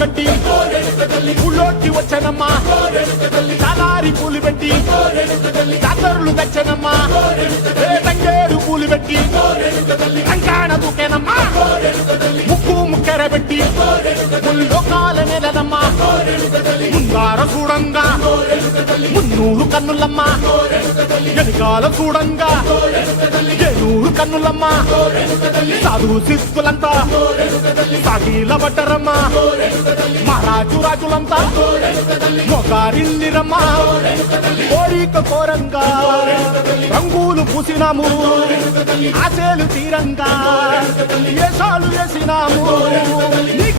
కట్టి ఊళ్ళోకి వచ్చనమ్మా చాలారి పూలు పెట్టి జాతరులు తెచ్చనమ్మా తంగేడు పూలు పెట్టి రంగాణ దూకేనమ్మా ముక్కు ముక్కెర పెట్టి ముల్లోకాల నెలనమ్మా ముందార చూడంగా మున్నూరు కన్నులమ్మా ఎనకాల చూడంగా ఏనూరు కన్నులమ్మా సాధు శిస్తులంతా సాగిల పట్టరమ్మా మహారాజు రాజులంతా మొగారిల్లిరమ్మా కోరిక కోరంగా రంగులు పూసినాము ఆశలు తీరంగా ఏషాలు వేసినాము